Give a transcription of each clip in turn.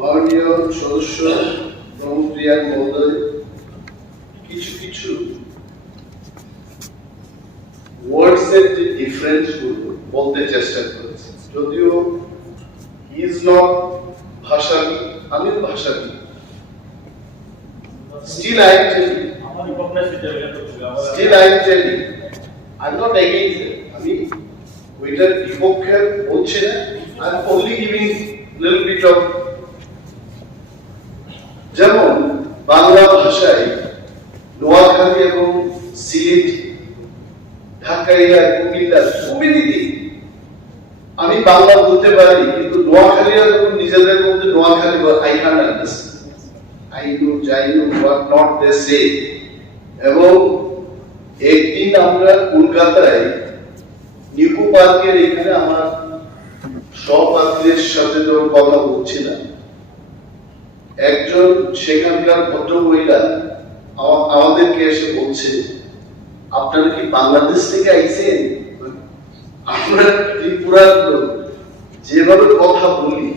মাননীয় সদস্য প্রমুক্রিয়া মহোদয় কিছু কিছু ওয়ার্ডস এর যে ডিফারেন্স বলতে চেষ্টা করেছে, যদিও হি ইজ নট ভাষাবি, আমিও ভাষাবি, still I am telling I'm not against it. আমি ওইটার বিপক্ষে বলছি না, I'm only giving little bit of, যেমন বাংলা ভাষায় নোয়াখালী এবং সিলেট, ঢাকাইয়া, কুমিল্লা কমিউনিটি, আমি বাংলা বলতে পারি কিন্তু নোয়াখালীরা যখন নিজেদের মধ্যে Noakhali I can understand, I know what not they say. এবং একদিন আমরা কলকাতায় নিকো পার্কের এখানে আমার সহপাঠীদের সাথে যখন কথা বলছিলাম, একজন সেখানকার ভদ্রমহিলা আমাদেরকে এসে বলছে, আপনারা কি বাংলাদেশ থেকে আইছেন? আমরা ত্রিপুরার লোক, যেভাবে কথা বলি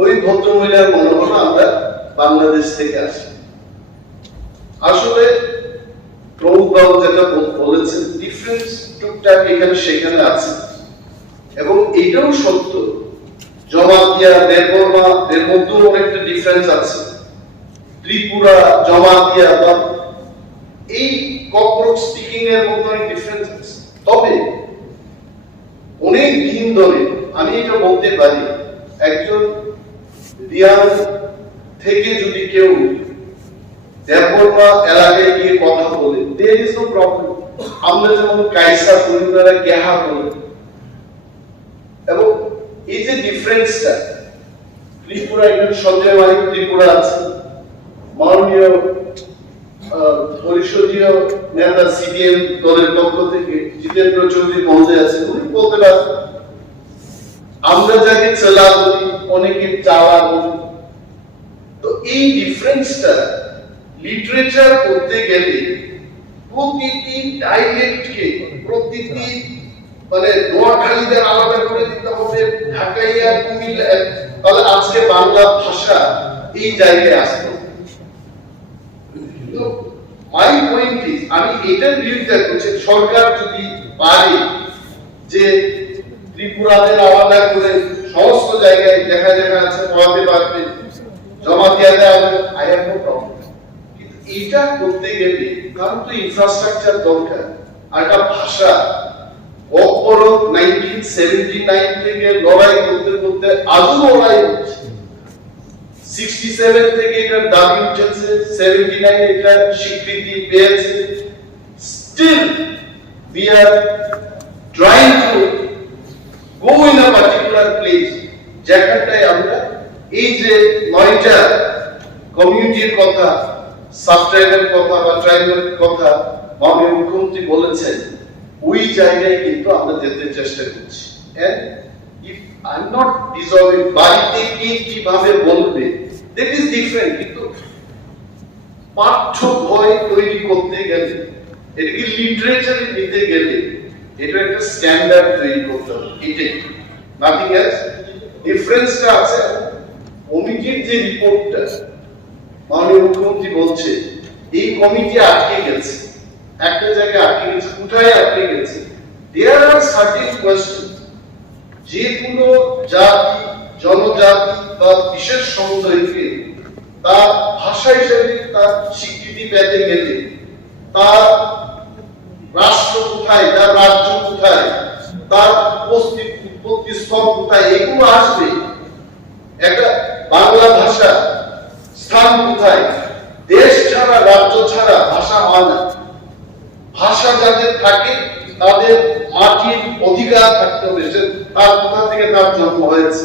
ওই ভদ্রমহিলার মনে হলো আমরা বাংলাদেশ থেকে আসি। আসলে প্রভুবাবু যেটা বলেছেন, ডিফারেন্স টুকটাক এখানে সেখানে আছে এবং এটাও সত্য। জমাতিয়া, দেববর্মা এর মধ্যেও অনেকটা ডিফারেন্স আছে, ত্রিপুরা, জমাতিয়া বা এই ককবরক স্পিকিং এর মধ্যে অনেক ডিফারেন্স আছে। তবে অনেক দিন ধরে আমি এটা বলতে পারি, একজন রিয়াং থেকে যদি কেউ দেববর্মা এলাকায় গিয়ে কথা বলে, there is no problem. আমরা যেমন কাইসা পরিবারে গেহা বলি, এবং এই যে ডিফারেন্সটা, ত্রিপুরা একজন সঞ্জয় মালিক ত্রিপুরা আছে, মাননীয় পরিষদীয় নেতা সিপিএম দলের পক্ষ থেকে জিতেন্দ্র চৌধুরী মহোদয় আছেন, উনি বলতে পারেন। আমরা যাকে চেলা বলি, অনেকে চালা বলি। তো এই ডিফারেন্সটা লিটারেচার করতে গেলে প্রতিটি ডাইলেক্টকে, প্রতিটি মানে নোয়াখালীদের আলাদা করে দিতে হবে, ঢাকাইয়া, কুমিল্লা, তাহলে আজকে বাংলা ভাষা এই জায়গায় আসতো। তো মাই পয়েন্ট ইজ, আমি এটার বিরুদ্ধে করছি, সরকার যদি পারে যে ত্রিপুরাদের আলাদা করে সমস্ত জায়গায় দেখা দেখা আছে পড়াতে পারবে, জমা দেওয়া হবে, আই হ্যাভ নো প্রবলেম। কিন্তু এটা করতে গেলে কারণ তো ইনফ্রাস্ট্রাকচার দরকার, আর একটা ভাষা kokborok 1979 থেকে লড়াই করতে করতে আজও লড়াই হচ্ছে। 67 থেকে এটার দাবি উঠেছে, 79 এটা স্বীকৃতি পেয়েছে। Still we are trying to go in a particular place, যেখানটায় আমরা এই যে 9টা কমিউনিটির কথা, সাবট্রাইবের কথা বা ট্রাইবের কথা মাননীয় মুখ্যমন্ত্রী বলেছেন, ওই জায়গায় কিন্তু আমরা যেতে চেষ্টা করছি। And if I'm not dissolving, বাড়িতে কে কিভাবে বলবে, that is different, কিন্তু পাঠ্য বই তৈরি করতে গেলে, এটাকে লিটারেচারে নিতে গেলে এটা একটা স্ট্যান্ডার্ড তৈরি করতে হবে, এটাই, নাথিং এলস। ডিফারেন্সটা আছে কমিটির যে রিপোর্টটা মাননীয় মুখ্যমন্ত্রী বলছে, এই কমিটি আটকে গেছে, একটা জায়গায় আটকে গেছে, কোথায় আটকে গেছে? There are certain questions, যে কোনো জাতি, জনজাতি বা বিশেষ সমুদায়কে তার ভাষা হিসেবে তার স্বীকৃতি পেতে গেলে তার রাষ্ট্র কোথায়, তার রাজ্য কোথায়, তার উৎপত্তি স্থল কোথায়, এগুলো আসবে। একটা বাংলা ভাষা স্থান কোথায়, দেশ ছাড়া, রাজ্য ছাড়া ভাষা হয় না। ভাষা যাদের থাকে তাদের মাটির অধিকার থাকতে হবে, তার কোথা থেকে তার জন্ম হয়েছে।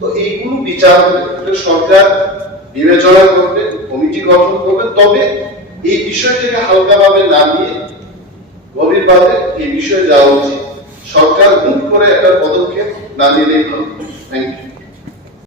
তো এইগুলো বিচার করে সরকার বিবেচনা করবে, কমিটি গঠন করবে, তবে এই বিষয়টাকে হালকাভাবে না নিয়ে গভীরভাবে এই বিষয়ে যাওয়া উচিত। সরকার হুট করে একটা পদক্ষেপ না নিলেই ভালো। Thank you.